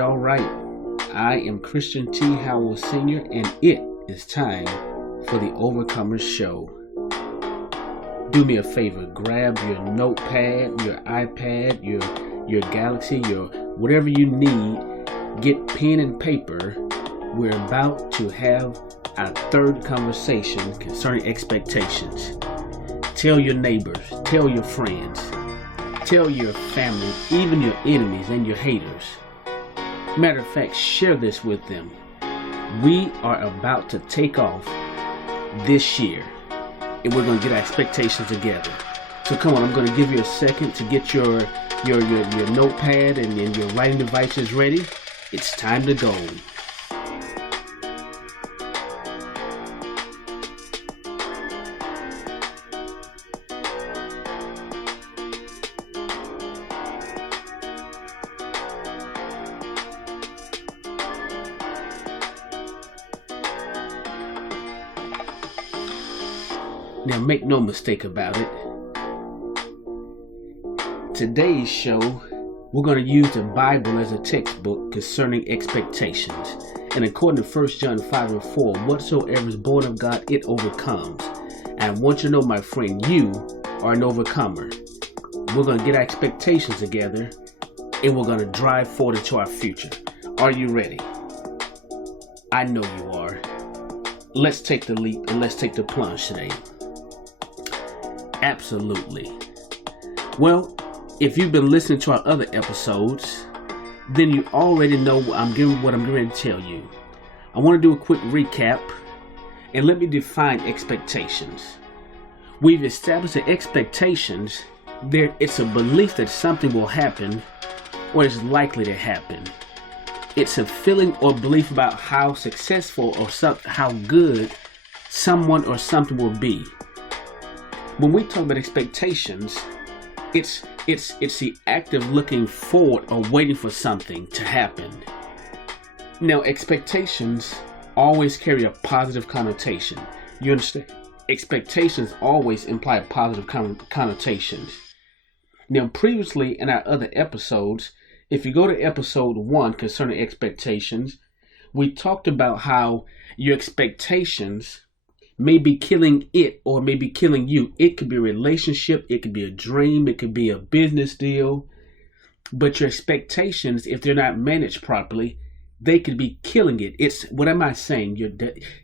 All right. I am Christian T. Howell Sr., and it is time for the Overcomers Show. Do me a favor, grab your notepad, your iPad, your Galaxy, your whatever you need. Get pen and paper. We're about to have our third conversation concerning expectations. Tell your neighbors, tell your friends, tell your family, even your enemies and your haters. Matter of fact, share this with them. We are about to take off this year, and we're going to get our expectations together. So come on, I'm going to give you a second to get your notepad and your writing devices ready. It's time to go. Now, make no mistake about it. Today's show, we're going to use the Bible as a textbook concerning expectations. And according to 1 John 5:4, whatsoever is born of God, it overcomes. And I want you to know, my friend, you are an overcomer. We're going to get our expectations together, and we're going to drive forward into our future. Are you ready? I know you are. Let's take the leap and let's take the plunge today. Absolutely. Well, if you've been listening to our other episodes, then you already know what I'm going to tell you. I want to do a quick recap, and let me define expectations. We've established that expectations, it's a belief that something will happen or is likely to happen. It's a feeling or belief about how successful or how good someone or something will be. When we talk about expectations, it's the act of looking forward or waiting for something to happen. Now, expectations always carry a positive connotation. You understand? Expectations always imply positive connotations. Now, previously in our other episodes, if you go to episode 1 concerning expectations, we talked about how your expectations may be killing it or may be killing you. It could be a relationship, it could be a dream, it could be a business deal. But your expectations, if they're not managed properly, they could be killing it. What am I saying?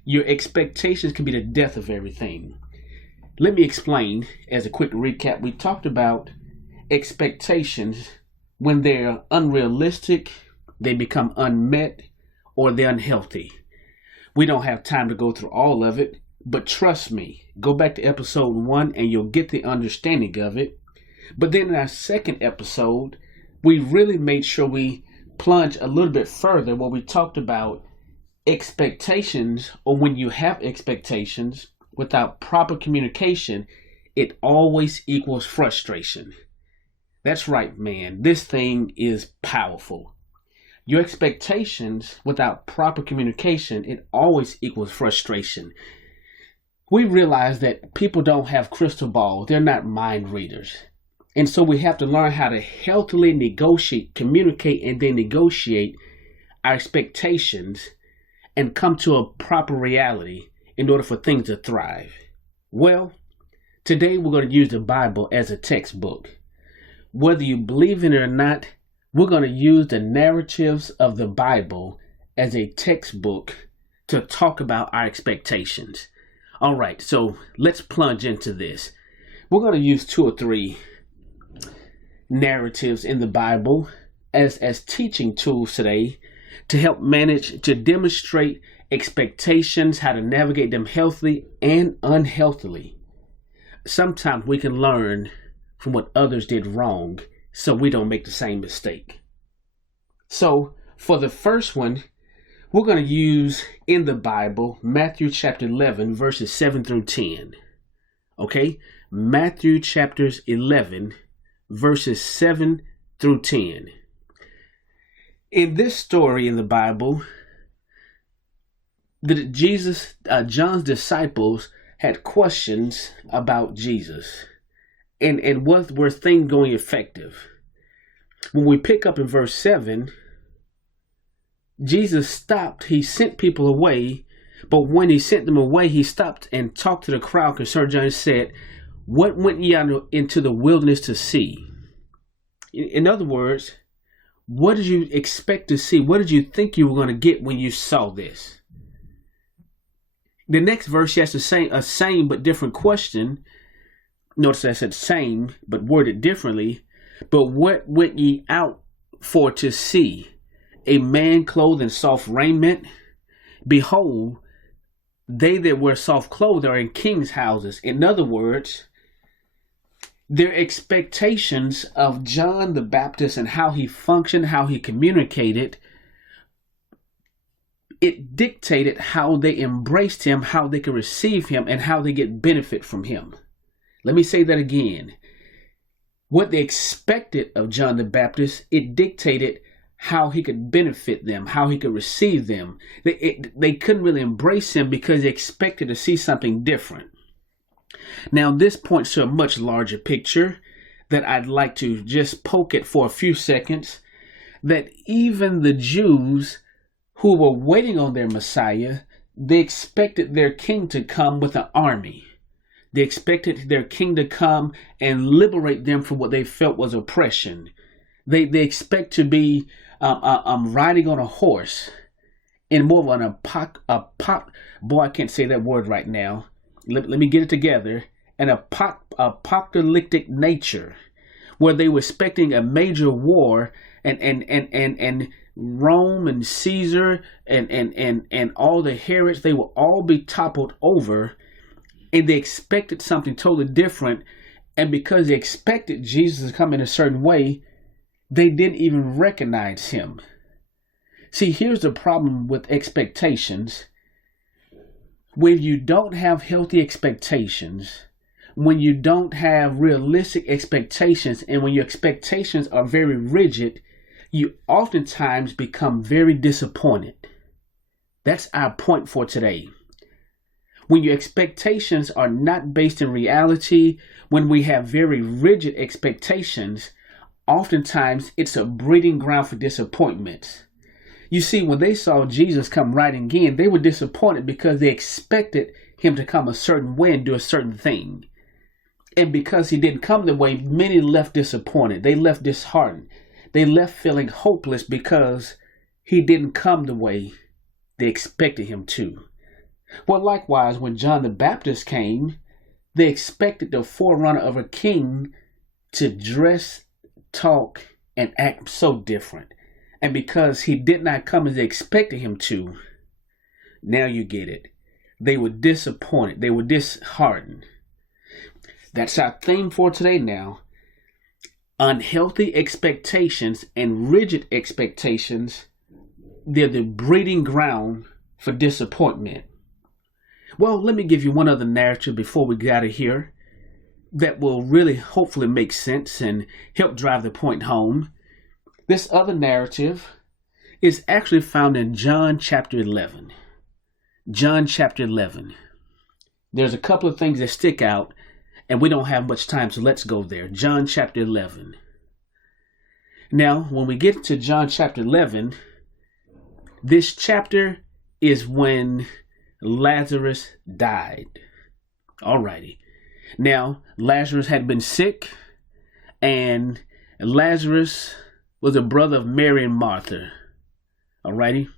Your expectations can be the death of everything. Let me explain as a quick recap. We talked about expectations when they're unrealistic, they become unmet, or they're unhealthy. We don't have time to go through all of it. But trust me, go back to episode 1 and you'll get the understanding of it. But then in our second episode, we really made sure we plunge a little bit further where we talked about expectations, or when you have expectations without proper communication, it always equals frustration. That's right, man. This thing is powerful. Your expectations without proper communication, it always equals frustration. We realize that people don't have crystal balls. They're not mind readers. And so we have to learn how to healthily negotiate, communicate, and then negotiate our expectations and come to a proper reality in order for things to thrive. Well, today we're going to use the Bible as a textbook. Whether you believe in it or not, we're going to use the narratives of the Bible as a textbook to talk about our expectations. All right, so let's plunge into this. We're going to use 2 or 3 narratives in the Bible as teaching tools today to help to demonstrate expectations, how to navigate them healthily and unhealthily. Sometimes we can learn from what others did wrong so we don't make the same mistake. So for the first one, we're going to use in the Bible, Matthew chapter 11, verses 7 through 10. Okay? Matthew chapters 11, verses 7 through 10. In this story in the Bible, John's disciples had questions about Jesus and were things going effective. When we pick up in verse 7, Jesus stopped. He sent people away, but when he sent them away, he stopped and talked to the crowd concerning John and said, "What went ye out into the wilderness to see?" In other words, what did you expect to see? What did you think you were going to get when you saw this? The next verse, he has a same but different question. Notice I said same but worded differently. But what went ye out for to see? A man clothed in soft raiment? Behold, they that wear soft clothes are in kings' houses. In other words, their expectations of John the Baptist and how he functioned, how he communicated, it dictated how they embraced him, how they could receive him, and how they get benefit from him. Let me say that again. What they expected of John the Baptist, it dictated how he could benefit them, how he could receive them. They couldn't really embrace him because they expected to see something different. Now, this points to a much larger picture that I'd like to just poke at for a few seconds, that even the Jews who were waiting on their Messiah, they expected their king to come with an army. They expected their king to come and liberate them from what they felt was oppression. They expect to be riding on a horse in more of an boy, I can't say that word right now. Let me get it together. An apocalyptic nature, where they were expecting a major war, and Rome and Caesar and all the Herods, they will all be toppled over, and they expected something totally different. And because they expected Jesus to come in a certain way, they didn't even recognize him. See, here's the problem with expectations. When you don't have healthy expectations, when you don't have realistic expectations, and when your expectations are very rigid, you oftentimes become very disappointed. That's our point for today. When your expectations are not based in reality, when we have very rigid expectations, oftentimes it's a breeding ground for disappointment. You see, when they saw Jesus come riding again, they were disappointed because they expected him to come a certain way and do a certain thing. And because he didn't come the way, many left disappointed. They left disheartened. They left feeling hopeless because he didn't come the way they expected him to. Well, likewise, when John the Baptist came, they expected the forerunner of a king to dress, talk, and act so different. And because he did not come as they expected him to, now you get it. They were disappointed. They were disheartened. That's our theme for today now. Unhealthy expectations and rigid expectations, they're the breeding ground for disappointment. Well, let me give you one other narrative before we get out of here that will really hopefully make sense and help drive the point home. This other narrative is actually found in John chapter 11. John chapter 11. There's a couple of things that stick out, and we don't have much time, so let's go there. John chapter 11. Now, when we get to John chapter 11, this chapter is when Lazarus died. Alrighty. Now, Lazarus had been sick, and Lazarus was a brother of Mary and Martha. Alrighty.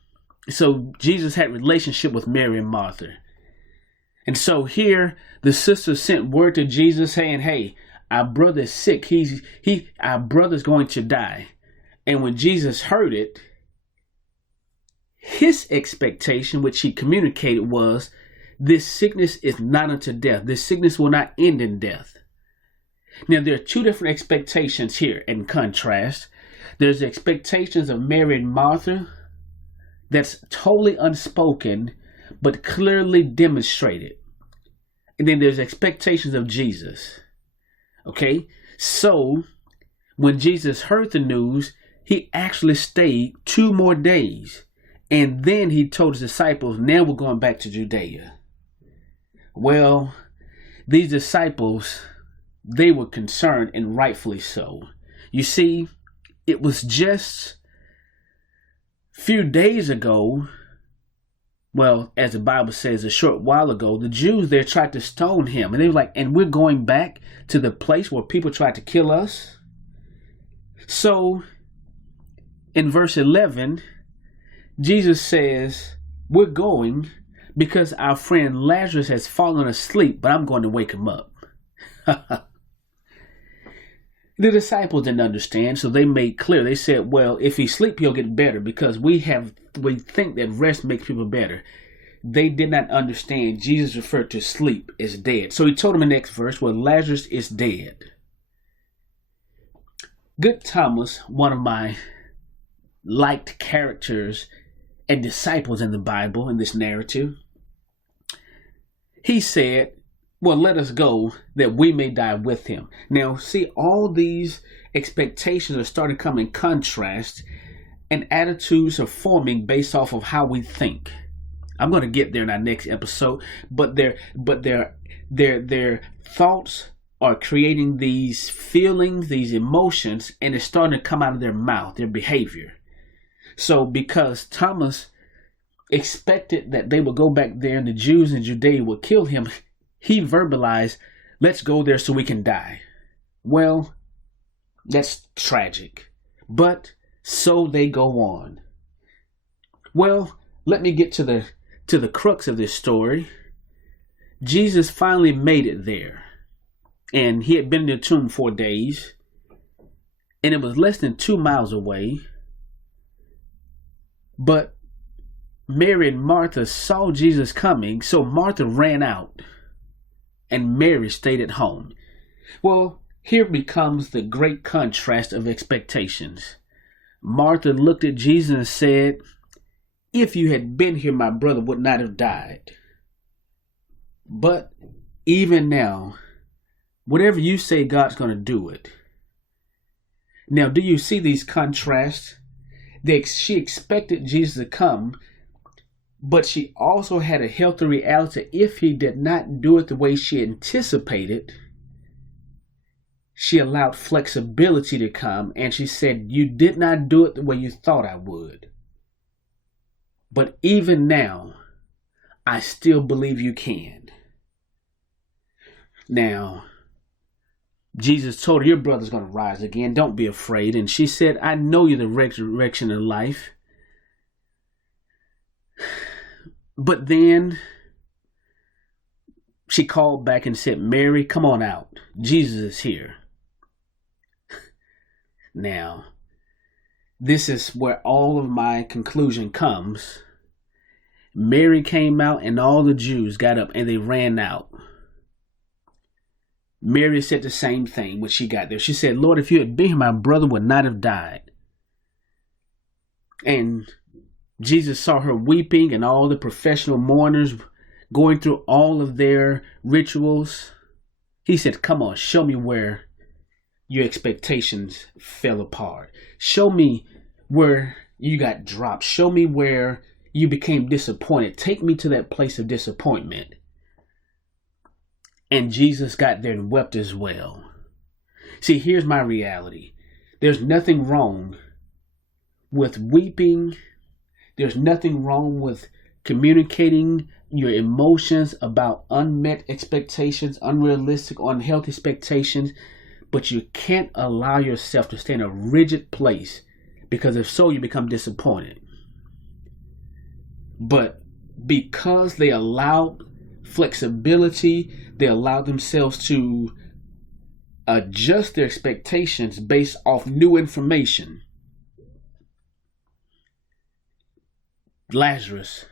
So Jesus had a relationship with Mary and Martha. And so here the sister sent word to Jesus saying, "Hey, our brother is sick. Our brother's going to die." And when Jesus heard it, his expectation, which he communicated, was this sickness is not unto death. This sickness will not end in death. Now, there are two different expectations here in contrast. There's the expectations of Mary and Martha that's totally unspoken, but clearly demonstrated. And then there's expectations of Jesus. Okay? So, When Jesus heard the news, he actually stayed 2 more days. And then he told his disciples, now we're going back to Judea. Well, these disciples, they were concerned, and rightfully so. You see, it was just a few days ago, well, as the Bible says, a short while ago, the Jews there tried to stone him. And they were like, and we're going back to the place where people tried to kill us? So, in verse 11, Jesus says, we're going because our friend Lazarus has fallen asleep, but I'm going to wake him up. The disciples didn't understand, so they made clear. They said, well, if he sleep, he'll get better because we think that rest makes people better. They did not understand Jesus referred to sleep as dead. So he told them in the next verse, well, Lazarus is dead. Good Thomas, one of my liked characters and disciples in the Bible, in this narrative, he said, well, let us go that we may die with him. Now, see, all these expectations are starting to come in contrast, and attitudes are forming based off of how we think. I'm going to get there in our next episode, but their thoughts are creating these feelings, these emotions, and it's starting to come out of their mouth, their behavior. So because Thomas expected that they would go back there and the Jews in Judea would kill him, he verbalized, let's go there so we can die. Well, that's tragic. But so they go on. Well, let me get to the crux of this story. Jesus finally made it there. And he had been in the tomb 4 days. And it was less than 2 miles away. But Mary and Martha saw Jesus coming, so Martha ran out. And Mary stayed at home. Well, here becomes the great contrast of expectations. Martha looked at Jesus and said, if you had been here, my brother would not have died. But even now, whatever you say, God's going to do it. Now, do you see these contrasts? She expected Jesus to come, but she also had a healthy reality. If he did not do it the way she anticipated, she allowed flexibility to come, and she said, you did not do it the way you thought I would. But even now, I still believe you can. Now, Jesus told her, your brother's going to rise again. Don't be afraid. And she said, I know you're the resurrection of life. But then she called back and said, Mary, come on out. Jesus is here. Now, this is where all of my conclusion comes. Mary came out and all the Jews got up and they ran out. Mary said the same thing when she got there. She said, Lord, if you had been here, my brother would not have died. And Jesus saw her weeping and all the professional mourners going through all of their rituals. He said, come on, show me where your expectations fell apart. Show me where you got dropped. Show me where you became disappointed. Take me to that place of disappointment. And Jesus got there and wept as well. See, here's my reality. There's nothing wrong with weeping. There's nothing wrong with communicating your emotions about unmet expectations, unrealistic, unhealthy expectations. But you can't allow yourself to stay in a rigid place, because if so, you become disappointed. But because they allowed flexibility, they allowed themselves to adjust their expectations based off new information, Lazarus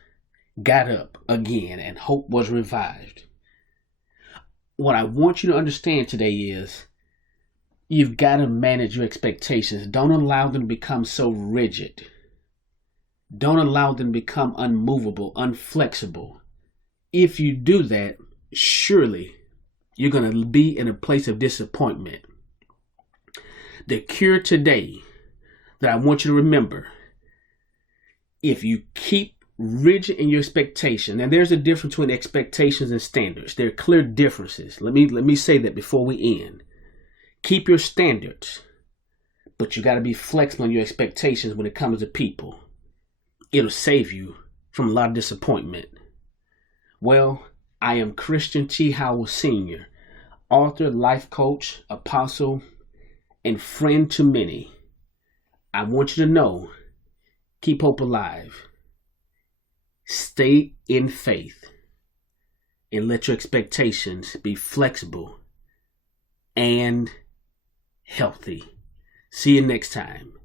got up again and hope was revived. What I want you to understand today is you've got to manage your expectations. Don't allow them to become so rigid. Don't allow them to become unmovable, unflexible. If you do that, surely you're going to be in a place of disappointment. The cure today that I want you to remember, if you keep rigid in your expectation, and there's a difference between expectations and standards. There are clear differences. Let me say that before we end. Keep your standards, but you got to be flexible in your expectations when it comes to people. It'll save you from a lot of disappointment. Well, I am Christian T. Howell Sr., author, life coach, apostle, and friend to many. I want you to know, keep hope alive. Stay in faith and let your expectations be flexible and healthy. See you next time.